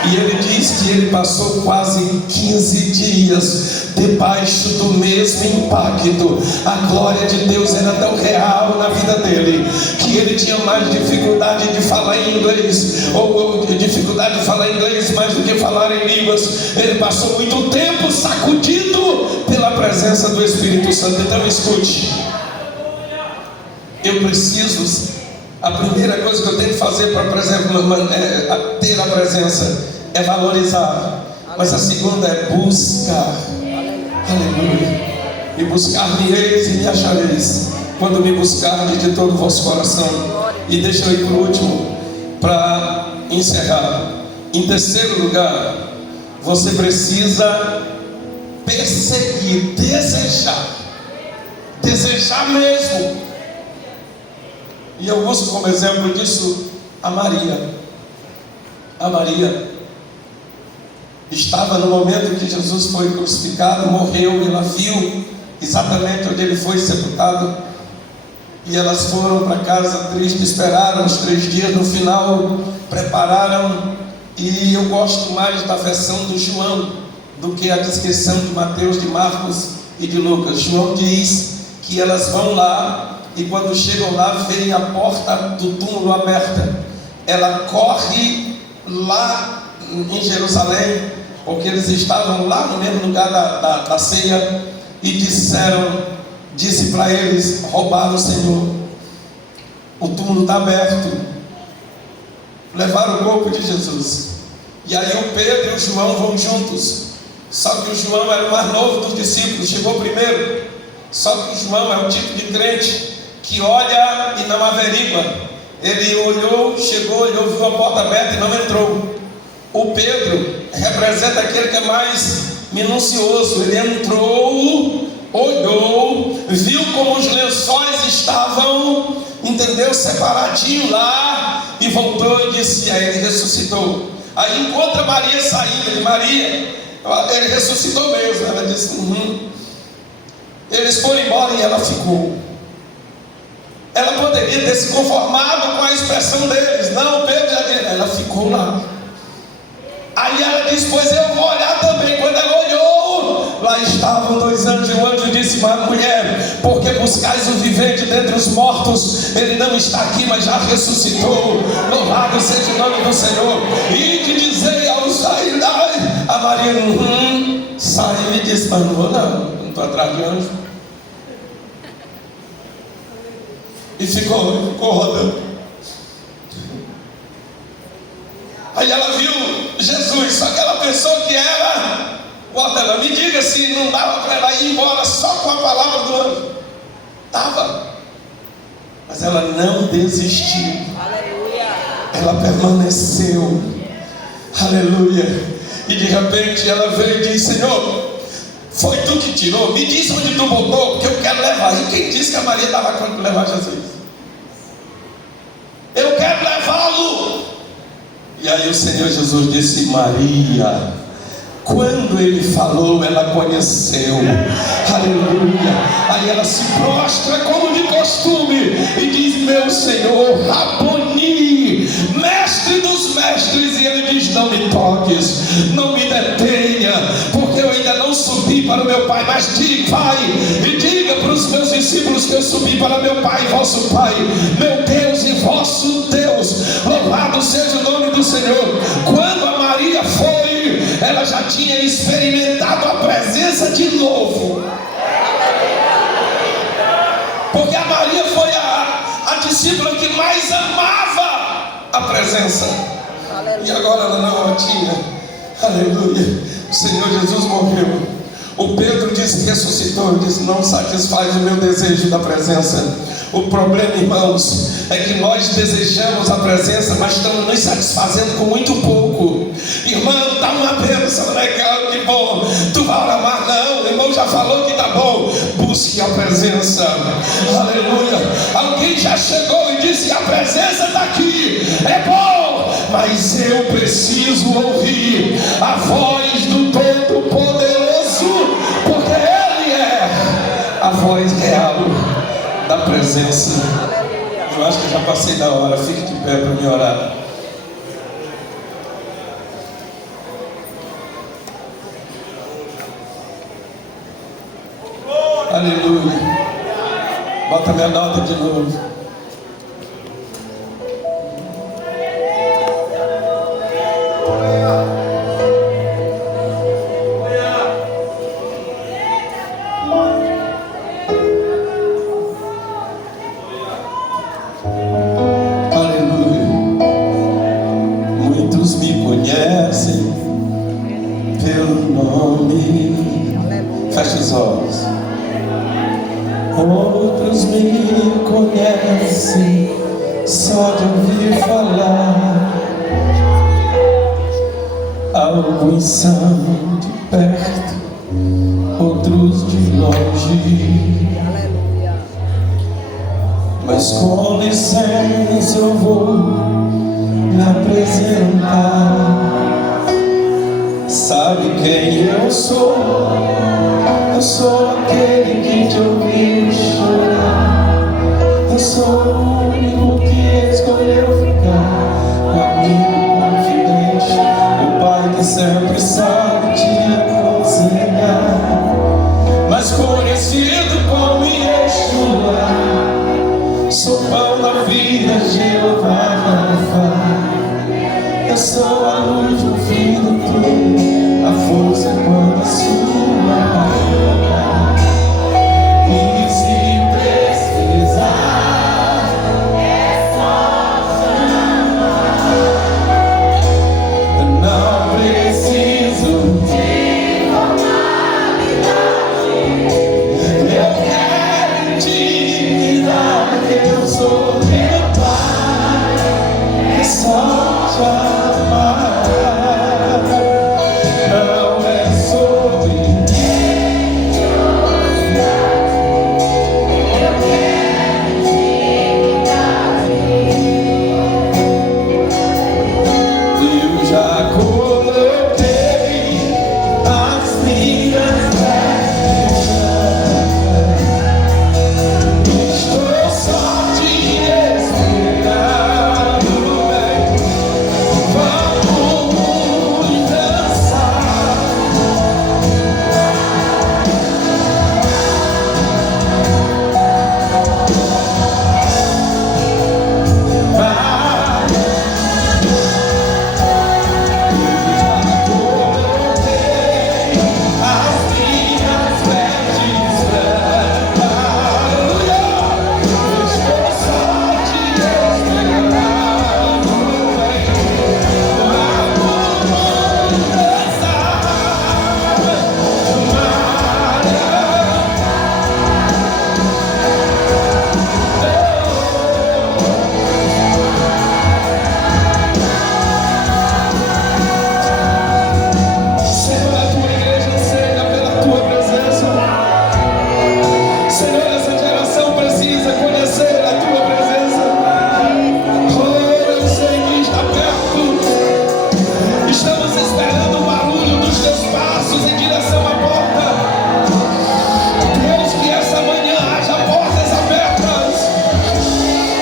E ele diz que ele passou quase 15 dias debaixo do mesmo impacto. A glória de Deus era tão real na vida dele que ele tinha mais dificuldade de falar em inglês, ou dificuldade de falar inglês mais do que falar em línguas. Ele passou muito tempo sacudido pela presença do Espírito Santo. Então escute, eu preciso, a primeira coisa que eu tenho que fazer para ter a presença é valorizar, mas a segunda é buscar. Aleluia. E buscar-me-eis e me achareis, quando me buscardes de todo o vosso coração. E deixa eu ir por último, para encerrar. Em terceiro lugar, você precisa perseguir, desejar mesmo. E eu uso como exemplo disso a Maria. A Maria estava no momento que Jesus foi crucificado, morreu, e ela viu exatamente onde ele foi sepultado. E elas foram para casa triste, esperaram os 3 dias, no final prepararam. E eu gosto mais da versão do João do que a descrição de Mateus, de Marcos e de Lucas. João diz que elas vão lá, e quando chegam lá, veem a porta do túmulo aberta. Ela corre lá em Jerusalém, porque eles estavam lá no mesmo lugar da ceia, e disse para eles: roubaram o Senhor, O túmulo está aberto. Levaram o corpo de Jesus. E aí o Pedro e o João vão juntos. Só que o João era o mais novo dos discípulos, chegou primeiro. Só que o João é o tipo de crente que olha e não averigua. Ele olhou, chegou, ele ouviu a porta aberta e não entrou. O Pedro representa aquele que é mais minucioso. Ele entrou, olhou, viu como os lençóis estavam, entendeu, separadinho lá, e voltou e disse: aí ele ressuscitou. Aí encontra Maria saindo. De Maria, ele ressuscitou mesmo. Ela disse: Eles foram embora e ela ficou. Ela poderia ter se conformado com a expressão deles. Não, Pedro, ela ficou lá. Aí ela disse: pois eu vou olhar também. Quando ela olhou, lá estavam 2 anjos. E o anjo disse: mas mulher, porque buscais o vivente dentre os mortos? Ele não está aqui, mas já ressuscitou. Louvado seja o nome do Senhor. E de dizer aos a Maria saiu e disse: mas não vou não estou atrás de anjo. E ficou rodando. Aí ela viu Jesus, só que ela pensou que era o Altelã. Me diga se não dava para ela ir embora só com a palavra do anjo. Dava. Mas ela não desistiu. Aleluia. Ela permaneceu. Aleluia. E de repente ela veio e disse: Senhor, foi tu que tirou? Me diz onde tu botou, porque eu quero levar. E quem disse que a Maria estava quando levar Jesus? Eu quero levá-lo. E aí o Senhor Jesus disse: Maria. Quando ele falou, ela conheceu. Aleluia. Aí ela se prostra como de costume e diz: meu Senhor, Raboni, mestre dos mestres. E ele diz: não me toques, não me detenha, porque eu ainda não subi para o meu Pai. Mas diga, Pai, e diga para os meus discípulos que eu subi para meu Pai e vosso Pai, meu Deus e vosso Deus. Louvado seja o nome do Senhor. Quando a Maria foi, ela já tinha experimentado a presença de novo. Porque a Maria foi a discípula que mais amava a presença. E agora ela não a tinha. Aleluia. O Senhor Jesus morreu. O Pedro disse que ressuscitou. Ele disse: não satisfaz o meu desejo da presença. O problema, irmãos, é que nós desejamos a presença, mas estamos nos satisfazendo com muito pouco. Irmão, dá uma bênção, legal, que bom. Tu vai orar mais? Não, o irmão já falou que tá bom. Busque a presença. Aleluia. Alguém já chegou e disse: a presença está aqui, é bom, mas eu preciso ouvir a voz do Todo-Poderoso, porque Ele é a voz real da presença. Eu acho que já passei da hora. Fique de pé para me orar. Aleluia. Bota minha nota de novo. Outros me conhecem só de ouvir falar. Alguns são de perto, outros de longe. Mas com licença eu vou me apresentar. Sabe quem eu sou? Eu sou aquele que te ouviu chorar. Eu sou o único que escolheu ficar, o amigo confidente, o pai que sempre sabe te aconselhar. Mas conhecido como Yeshua, sou pão da vida, Jeová Rafa. Eu sou a luz do fim do túnel, a força quando a sua. E se precisar,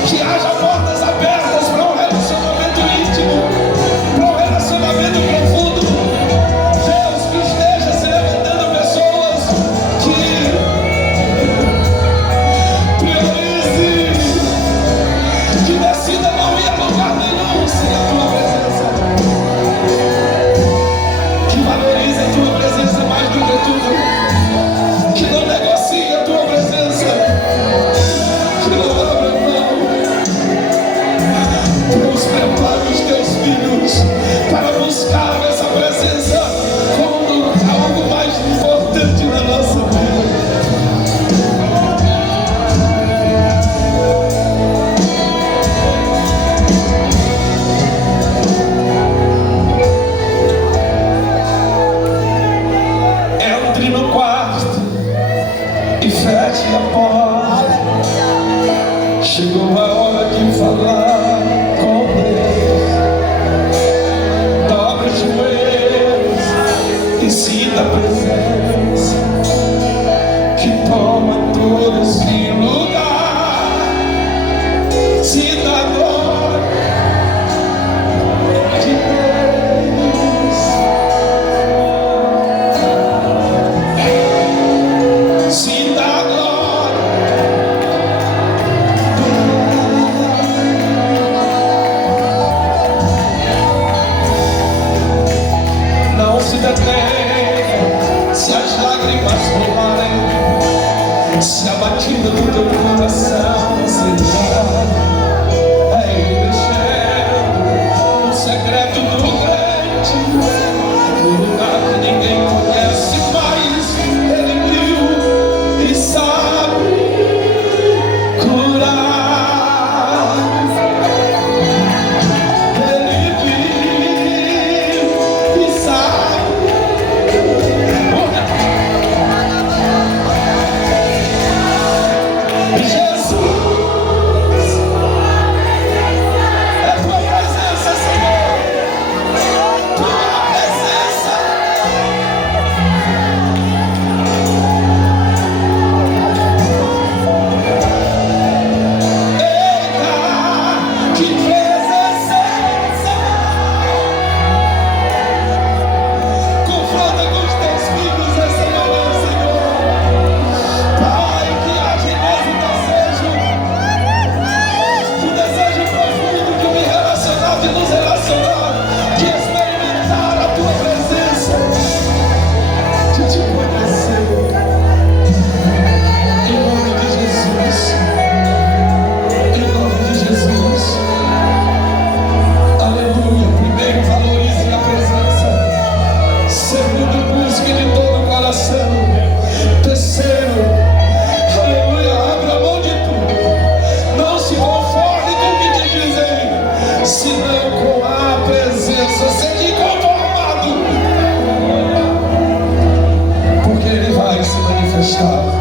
Que haja portas abertas para um relacionamento íntimo, para um relacionamento profundo. Deus, que esteja se levantando pessoas que priorize, que decida não ir a lugar nenhum sem a tua presença, que valorize a tua presença mais do que tudo, que não negocie a tua presença, que não abra mão. Deus, prepara os teus filhos para buscar essa presença como algo mais importante na nossa vida. Entre no quarto e feche a porta. Chegou a hora de falar com Deus. Dobre os joelhos e sinta a presença que toma todo esse lugar. Sinta a glória de Deus. Sinta a glória. Não se detenha, se as lágrimas rolarem, se a batida do teu coração acelerar, é Ele mexendo no secreto do crente, no lugar que ninguém conhece, mas Ele viu e sabe curar. Ele viu e sabe. Jesus, é tua presença, Senhor, tua presença. Eita, que presença! Confronta com os teus filhos essa manhã, Senhor. Pai, que haja em nós o desejo profundo de me relacionar, de nos relacionar, de experimentar a tua presença, de te conhecer. Em nome de Jesus. Em nome de Jesus. Aleluia. Primeiro, valorize a presença. Segundo, busque de todo o coração. Terceiro, aleluia, abra mão de tudo. Não se conforme com o que te dizem, senão com a presença. Seja inconformado, porque Ele vai se manifestar.